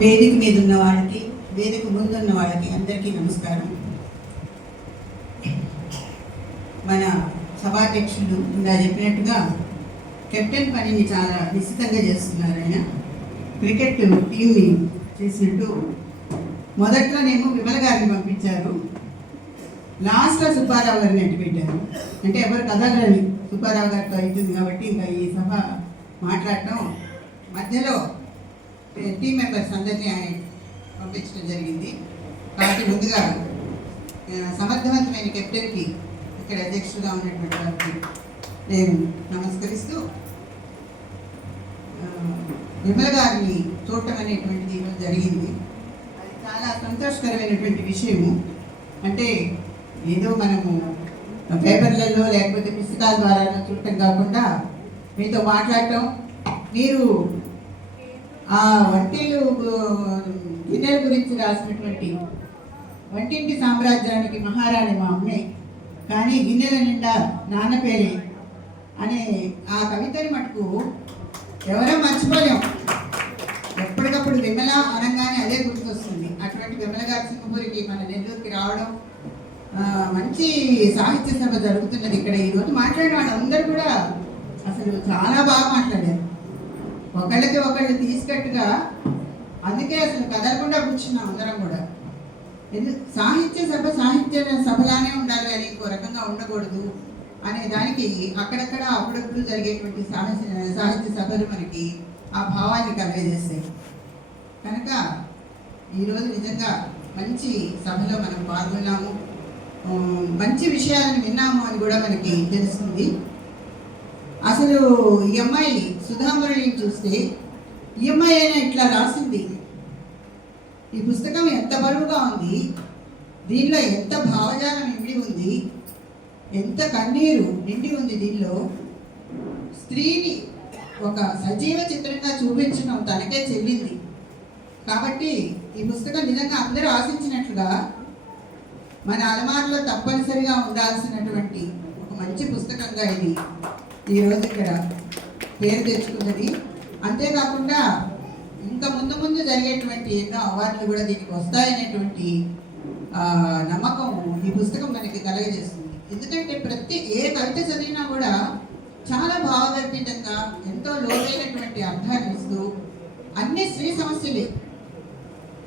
వేదిక మీద ఉన్న వాళ్ళకి వేదిక ముందున్న వాళ్ళకి అందరికీ నమస్కారం. మన సభాధ్యక్షులు ఇందా చెప్పినట్టుగా కెప్టెన్ పనిని చాలా నిశ్చితంగా చేస్తున్నారు ఆయన. క్రికెట్ టీమ్ని చేసినట్టు మొదట్లోనేమో విమల గారిని పంపించారు. లాస్ట్లో సుబ్బారావు గారిని అట్టి పెట్టారు. అంటే ఎవరు కదలని సుబ్బారావు గారితో అవుతుంది కాబట్టి ఇంకా ఈ సభ మాట్లాడటం మధ్యలో టీం మెంబర్స్ అందరినీ ఆయన పంపించడం జరిగింది. కాబట్టి ముందుగా సమర్థవంతమైన కెప్టెన్కి ఇక్కడ అధ్యక్షుడుగా ఉన్నటువంటి వారికి నేను నమస్కరిస్తూ విమల గారిని చూడటం అనేటువంటిది ఈరోజు జరిగింది. అది చాలా సంతోషకరమైనటువంటి విషయము. అంటే ఏదో మనము పేపర్లలో లేకపోతే పుస్తకాల ద్వారా చూడటం కాకుండా మీతో మాట్లాడటం మీరు ఆ వంటిల్లు గిన్నెల గురించి రాసినటువంటి వంటింటి సామ్రాజ్యానికి మహారాణి మా అమ్మే కానీ గిన్నెల నిండా నాన్న పేరే అనే ఆ కవితని మటుకు ఎవరో మర్చిపోలేం. ఎప్పటికప్పుడు విమల అనగానే అదే గుర్తొస్తుంది. అటువంటి విమల గారి సింహపూరికి మన నెల్లూరుకి రావడం మంచి సాహిత్య సభ జరుగుతున్నది ఇక్కడ. ఈరోజు మాట్లాడిన వాళ్ళందరూ కూడా అసలు చాలా బాగా మాట్లాడారు. ఒకళ్ళకి ఒకళ్ళు తీసుకట్టుగా అందుకే అసలు కదలకుండా కూర్చున్నాం అందరం కూడా. ఎందుకు సాహిత్య సభ సాహిత్య సభలానే ఉండాలి అని ఇంకో రకంగా ఉండకూడదు అనే దానికి అక్కడక్కడ అప్పుడప్పుడు జరిగేటువంటి సాహిత్య సాహిత్య సభలు మనకి ఆ భావాన్ని కలగజేస్తాయి. కనుక ఈరోజు నిజంగా మంచి సభలో మనం పాల్గొన్నాము. మంచి విషయాలను విన్నాము అని కూడా మనకి తెలుస్తుంది. అసలు ఈ అమ్మాయి సుధామురళిని చూస్తే ఈఎంఐ అమ్మాయి అయినా ఇట్లా రాసింది. ఈ పుస్తకం ఎంత బరువుగా ఉంది దీనిలో ఎంత భావజాలం నిండి ఉంది ఎంత కన్నీరు నిండి ఉంది దీనిలో. స్త్రీని ఒక సజీవ చిత్రంగా చూపించడం తనకే చెల్లింది. కాబట్టి ఈ పుస్తకం నిజంగా అందరూ ఆశించినట్లుగా మన అలమారులో తప్పనిసరిగా ఉండాల్సినటువంటి ఒక మంచి పుస్తకంగా ఇది. ఈరోజు ఇక్కడ పేరు తెచ్చుకున్నది. అంతేకాకుండా ఇంకా ముందు ముందు జరిగేటువంటి ఎన్నో అవార్డులు కూడా దీనికి వస్తాయనేటువంటి నమ్మకం ఈ పుస్తకం మనకి కలగజేస్తుంది. ఎందుకంటే ప్రతి ఏ కవిత చదివినా కూడా చాలా భావగర్భితంగా ఎంతో లోతైనటువంటి అర్థాన్ని ఇస్తూ అన్ని స్త్రీ సమస్యలే.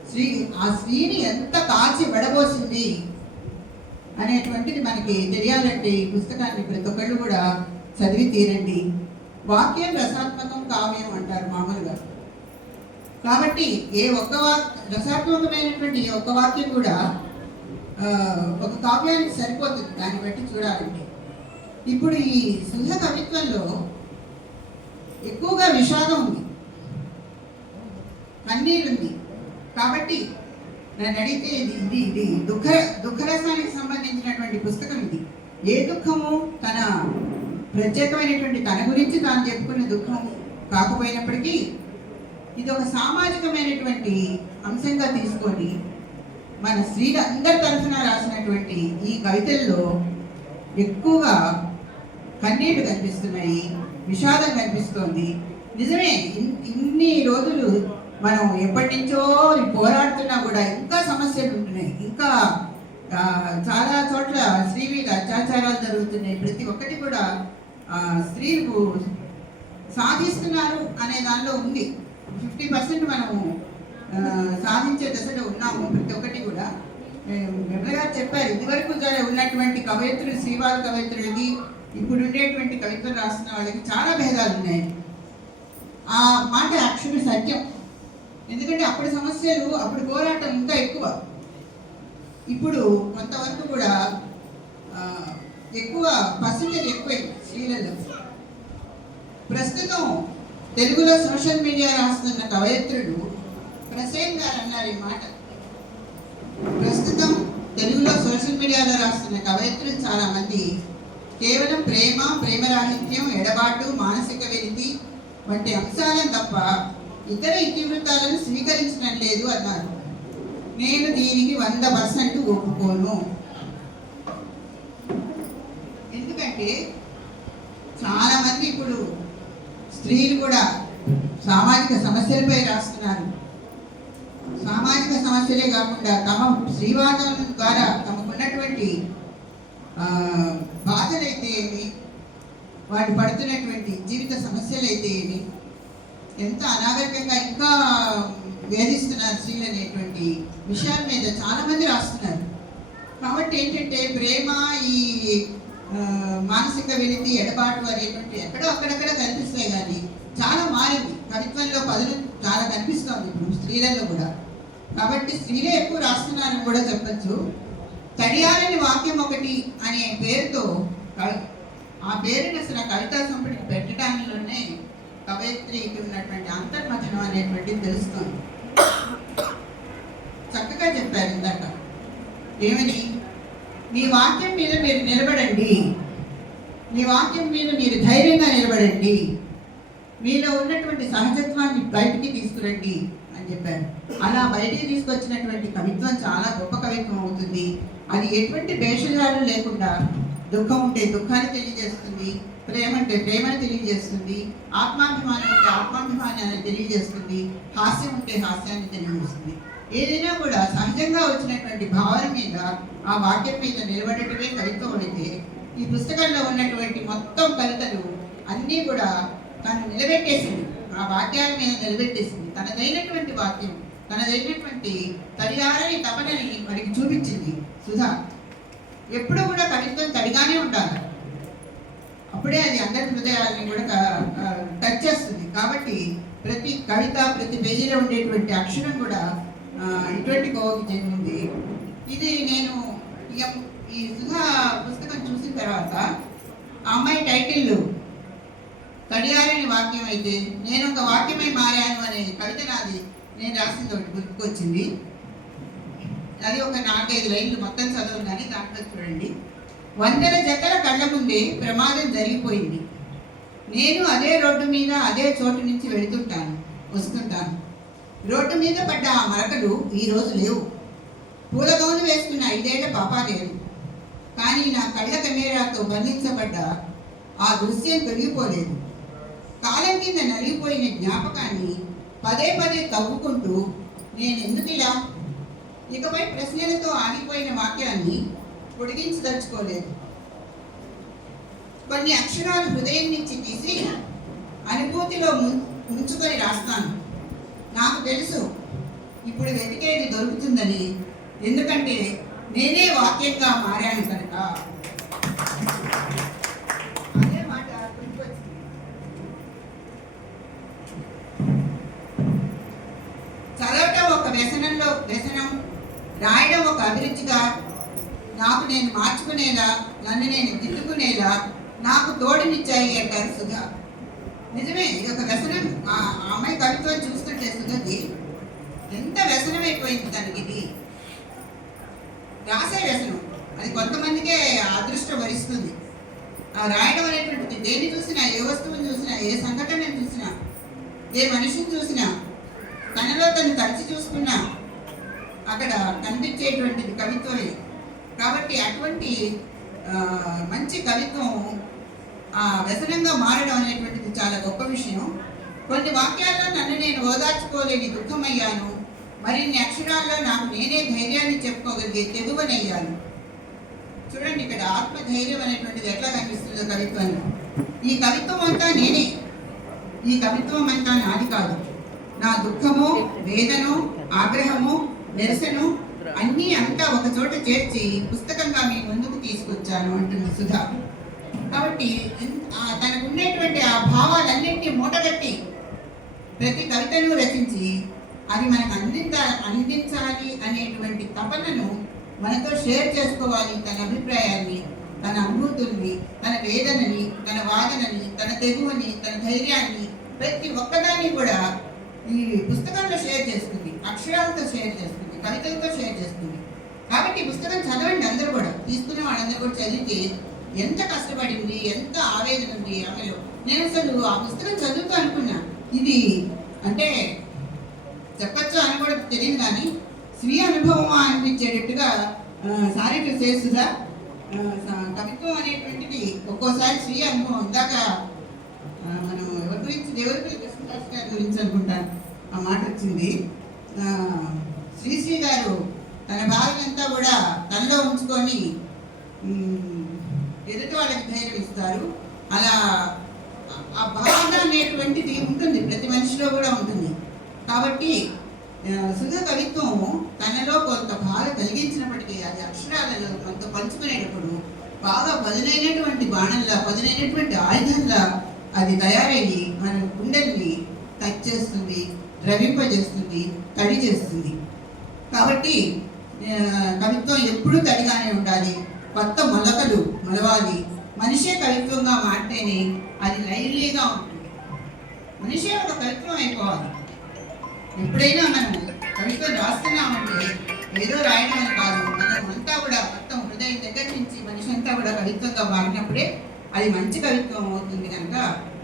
స్త్రీ ఆ స్త్రీని ఎంత కాచి వడబోసింది అనేటువంటిది మనకి తెలియాలంటే ఈ పుస్తకాన్ని ప్రతి ఒక్కళ్ళు కూడా చదివి తీరండి. వాక్యం రసాత్మకం కావ్యం అంటారు మామూలుగా. కాబట్టి ఏ ఒక్క వా రసాత్మకమైనటువంటి ఏ ఒక్క వాక్యం కూడా ఒక కావ్యానికి సరిపోతుంది. దాన్ని బట్టి చూడాలంటే. ఇప్పుడు ఈ సింహ కవిత్వంలో ఎక్కువగా విషాదం ఉంది. కన్నీళ్ళుంది కాబట్టి నన్ను అడిగితే ఇది ఇది ఇది దుఃఖ దుఃఖరసానికి సంబంధించినటువంటి పుస్తకం ఇది. ఏ దుఃఖము తన ప్రత్యేకమైనటువంటి తన గురించి తాను చెప్పుకునే దుఃఖం కాకపోయినప్పటికీ ఇది ఒక సామాజికమైనటువంటి అంశంగా తీసుకొని మన స్త్రీలందరి తరఫున రాసినటువంటి ఈ కవితల్లో ఎక్కువగా కన్నీళ్ళు కనిపిస్తున్నాయి విషాదం కనిపిస్తోంది. నిజమే ఇన్- ఇన్ని రోజులు మనం ఎప్పటి నుంచో పోరాడుతున్నా కూడా ఇంకా సమస్యలు ఉంటున్నాయి. ఇంకా చాలా చోట్ల స్త్రీ మీద అత్యాచారాలు జరుగుతున్నాయి. ప్రతి ఒక్కటి కూడా స్త్రీలు సాధిస్తున్నారు అనే దానిలో ఉంది. ఫిఫ్టీ పర్సెంట్ మనము సాధించే దశలో ఉన్నాము ప్రతి ఒక్కటి కూడా. విమల గారు చెప్పారు ఇదివరకు ఉన్నటువంటి కవయిత్రులు శ్రీవారి కవయిత్రులకి ఇప్పుడు ఉండేటువంటి కవిత్వం రాస్తున్న వాళ్ళకి చాలా భేదాలు ఉన్నాయి. ఆ మాట యాక్చువల్లీ సత్యం. ఎందుకంటే అప్పుడు సమస్యలు అప్పుడు పోరాటం ఇంకా ఎక్కువ. ఇప్పుడు కొంతవరకు కూడా ఎక్కువ పర్సంటేజ్ ఎక్కువైంది. స్త్రీలలో ప్రస్తుతం తెలుగులో సోషల్ మీడియా రాస్తున్న కవయిత్రుడు ప్రసేన్ గారు అన్నారు ఈ మాట. ప్రస్తుతం తెలుగులో సోషల్ మీడియాలో రాస్తున్న కవయిత్రులు చాలా మంది కేవలం ప్రేమ ప్రేమరాహిత్యం ఎడబాటు మానసిక వెలితి వంటి అంశాలను తప్ప ఇతర ఇతివృత్తాలను స్వీకరించడం లేదు అన్నారు. నేను దీనికి వంద పర్సెంట్ ఒప్పుకోను. ఎందుకంటే చాలామంది ఇప్పుడు స్త్రీలు కూడా సామాజిక సమస్యలపై రాస్తున్నారు. సామాజిక సమస్యలే కాకుండా తమ శ్రీవాదం ద్వారా తమకున్నటువంటి ఆ, బాధలైతే ఏమి? వాటి పడుతున్నటువంటి జీవిత సమస్యలు అయితే ఏమి? ఎంత అనాగరికంగా ఇంకా వేధిస్తున్నారు స్త్రీలు అనేటువంటి విషయాల మీద చాలామంది రాస్తున్నారు. కాబట్టి ఏంటంటే ప్రేమ ఈ మానసిక వెలితి ఎడబాటు అనేటువంటి ఎక్కడో అక్కడక్కడ కనిపిస్తాయి కానీ చాలా మారింది. కవిత్వంలో పదులు చాలా కనిపిస్తోంది ఇప్పుడు స్త్రీలలో కూడా. కాబట్టి స్త్రీలే ఎక్కువ రాస్తున్నారని కూడా చెప్పచ్చు. తడియాలని వాక్యం ఒకటి అనే పేరుతో ఆ పేరుని అసలు ఆ కవితా సంపుటికి పెట్టడానిలోనే కవయిత్రికి ఉన్నటువంటి అంతర్మథనం అనేటువంటిది తెలుస్తుంది. చక్కగా చెప్పారు ఇందాక. ఏమని? మీ వాక్యం మీద మీరు నిలబడండి. మీ వాక్యం మీద మీరు ధైర్యంగా నిలబడండి. మీలో ఉన్నటువంటి సహజత్వాన్ని బయటికి తీసుకురండి అని చెప్పారు. అలా బయటికి తీసుకొచ్చినటువంటి కవిత్వం చాలా గొప్ప కవిత్వం అవుతుంది. అది ఎటువంటి భేషజాలు లేకుండా దుఃఖం ఉంటే దుఃఖాన్ని తెలియజేస్తుంది ప్రేమ అంటే ప్రేమను తెలియజేస్తుంది ఆత్మాభిమానం ఉంటే ఆత్మాభిమానాన్ని తెలియజేస్తుంది హాస్యం ఉంటే హాస్యాన్ని తెలియజేస్తుంది. ఏదైనా కూడా సహజంగా వచ్చినటువంటి భావన మీద ఆ వాక్యం మీద నిలబడటమే కవిత్వం అయితే ఈ పుస్తకంలో ఉన్నటువంటి మొత్తం కవితలు అన్నీ కూడా తను నిలబెట్టేసింది. ఆ వాక్యాల మీద నిలబెట్టేసింది. తనదైనటువంటి వాక్యం తనదైనటువంటి తడియారని తపనని మనకి చూపించింది సుధా. ఎప్పుడూ కూడా కవిత్వం తడి ఉండాలి అప్పుడే అది అందరి హృదయాలని కూడా టచ్ చేస్తుంది. కాబట్టి ప్రతి కవిత ప్రతి పేజీలో ఉండేటువంటి అక్షరం కూడా ఇటువంటి కోవకి చెందింది ఇది నేను ఈ సుధా పుస్తకం చూసిన తర్వాత ఆ అమ్మాయి టైటిల్ కడియారని వాక్యం అయితే నేను ఒక వాక్యమై మారాను అనే కవిత నాది నేను రాసింది ఒకటి గుర్తుకొచ్చింది. అది ఒక నాలుగైదు లైన్లు మొత్తం చదవగానే దాంట్లో చూడండి. వందల జతల కళ్ళ ముందే ప్రమాదం జరిగిపోయింది. నేను అదే రోడ్డు మీద అదే చోటు నుంచి వెళుతుంటాను వస్తుంటాను. రోడ్డు మీద పడ్డ ఆ మరకలు ఈ రోజు లేవు. పూల గౌను వేసుకున్న ఐదేళ్ళ పాప లేదు కానీ నా కళ్ళ కెమెరాతో బంధించబడ్డ ఆ దృశ్యం తొలగిపోలేదు. కాలం కింద నలిగిపోయిన జ్ఞాపకాన్ని పదే పదే తవ్వుకుంటూ నేను ఎందుకు ఇలా ఇకపై ప్రశ్నలతో ఆగిపోయిన వాక్యాన్ని పొడిగించదలుచుకోలేదు. కొన్ని అక్షరాలు హృదయం నుంచి తీసి అనుభూతిలో ముంచుకొని రాస్తాను. నాకు తెలుసు ఇప్పుడు వెతికేది దొరుకుతుందని. ఎందుకంటే నేనే వాక్యంగా మారాను కనుక. అదే మాట గుర్తుకొచ్చింది. చదవటం ఒక వ్యసనంలో వ్యసనం రాయడం ఒక అభిరుచిగా నాకు నేను మార్చుకునేలా నన్ను నేను దిద్దుకునేలా నాకు తోడునిచ్చాయి అంటారు సుధా. నిజమే ఇది ఒక వ్యసనం. ఆ అమ్మాయి కవిత్వం చూస్తుంటే సుధకి ఎంత వ్యసనం అయిపోయింది దానికి ఇది. రాసే వ్యసనం. అది కొంతమందికే అదృష్టం వరిస్తుంది. ఆ రాయడం అనేటువంటిది దేన్ని చూసినా ఏ వస్తువుని చూసినా ఏ సంఘటనను చూసినా ఏ మనిషిని చూసినా తనలో తను తడిచి చూసుకున్నా అక్కడ కనిపించేటువంటిది కవిత్వమే. కాబట్టి అటువంటి మంచి కవిత్వం వ్యసనంగా మారడం అనేటువంటిది చాలా గొప్ప విషయం. కొన్ని వాక్యాల్లో నన్ను నేను ఓదార్చుకోలేని దుఃఖమయ్యాను. మరిన్ని అక్షరాల్లో నాకు నేనే ధైర్యాన్ని చెప్పుకోగలిగే తెగువనయ్యాను. చూడండి ఇక్కడ ఆత్మధైర్యం అనేటువంటిది ఎట్లా కనిపిస్తుందో కవిత్వంలో. ఈ కవిత్వం అంతా నేనే. ఈ కవిత్వం అంతా నాది కాదు. నా దుఃఖము వేదను ఆగ్రహము నిరసను అన్నీ అంతా ఒక చోట చేర్చి పుస్తకంగా మీ ముందుకు తీసుకొచ్చాను అంటుంది సుధా. కాబట్టి తనకు ఉండేటువంటి ఆ భావాలన్నింటినీ మూటగట్టి ప్రతి కవితను రచించి అది మనకు అందించ అందించాలి అనేటువంటి తపనను మనతో షేర్ చేసుకోవాలి తన అభిప్రాయాన్ని తన అనుభూతుల్ని తన వేదనని తన వాదనని తన తెగువని తన ధైర్యాన్ని ప్రతి ఒక్కదాన్ని కూడా ఈ పుస్తకంలో షేర్ చేస్తుంది అక్షరాలతో షేర్ చేస్తుంది కవితలతో షేర్ చేస్తుంది. కాబట్టి పుస్తకం చదవండి అందరూ కూడా. తీసుకున్న వాళ్ళందరూ కూడా చదివితే ఎంత కష్టపడింది ఎంత ఆవేదన ఉంది ఆమెలో నేను అసలు ఆ పుస్తకం చదువుతూ అనుకున్నా. ఇది అంటే చెప్పచ్చు అని కూడా తెలియదు కానీ స్వీయ అనుభవమా అనిపించేటట్టుగా సారీ చేస్తుందా కవిత్వం అనేటువంటిది ఒక్కోసారి స్వీయ అనుభవం ఇందాక మనం ఎవరి గురించి దేవుడి గురించి కృష్ణదాస్ గారి గురించి అనుకుంటాను ఆ మాట వచ్చింది. శ్రీశ్రీ గారు తన భార్యనంతా కూడా తనలో ఉంచుకొని ఎదుటి వాళ్ళకి ధైర్యం ఇస్తారు. అలా ఆ భావన అనేటువంటిది ఉంటుంది ప్రతి మనిషిలో కూడా ఉంటుంది. కాబట్టి సుధ కవిత్వం తనలో కొంత బాధ కలిగించినప్పటికీ అది అక్షరాలలో కొంత పంచుకునేటప్పుడు బాగా పదునైనటువంటి బాణంలా పదునైనటువంటి ఆయుధంలా అది తయారయ్యి మన గుండెల్ని టచ్ చేస్తుంది ద్రవింపజేస్తుంది తడి చేస్తుంది. కాబట్టి కవిత్వం ఎప్పుడూ తడిగానే ఉండాలి. కొత్త మొలకలు మొలవాలి. మనిషే కవిత్వంగా మారితేనే అది లైవ్లీగా ఉంటుంది. మనిషే ఒక కవిత్వం అయిపోవాలి. ఎప్పుడైనా మనం కవిత్వం రాస్తున్నామంటే ఏదో రాయడం అని కాదు మనం అంతా కూడా మొత్తం హృదయం దగ్గర నుంచి మనిషి అంతా కూడా కవిత్వంగా మారినప్పుడే అది మంచి కవిత్వం అవుతుంది కనుక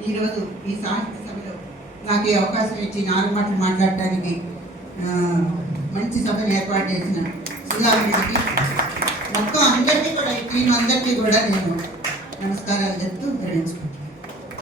ఈరోజు ఈ సాహిత్య సభలో నాకు ఈ అవకాశం ఇచ్చి నాలుగు మాటలు మాట్లాడటానికి మంచి సభను ఏర్పాటు చేసిన సుధాకర్కి మొత్తం అందరికీ కూడా ఈ టీం అందరికీ కూడా నేను నమస్కారాలు చెప్తూ వివరించుకుంటున్నాను